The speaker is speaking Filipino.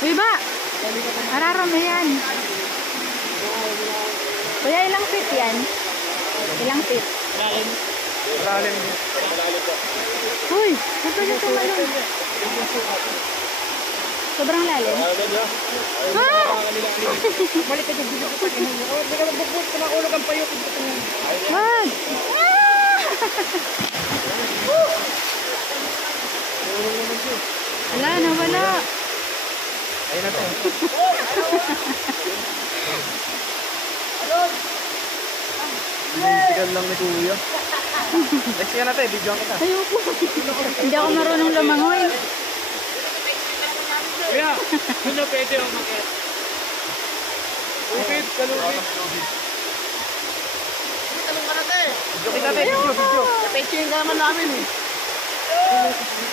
Uy ba? Mararami yan. Kuya, ilang feet yan? Ilang feet? Malalim. Uy, ito dito malong. Sobrang lalim. Ah! Balik ka dito sa akin. Hindi ka magbubot ka na ulog ang payo. Wag! Ah! Wala na, wala. Ayun natin. Binitigan lang ni Kuya. Next yan natin, video kita. Ayoko. Hindi ako marunong lumangoy. Kuya, ano pwede ako mag-et? Lupit, kalupit. Talong ka natin. Video kita natin, video. Napecho yung gaman namin eh.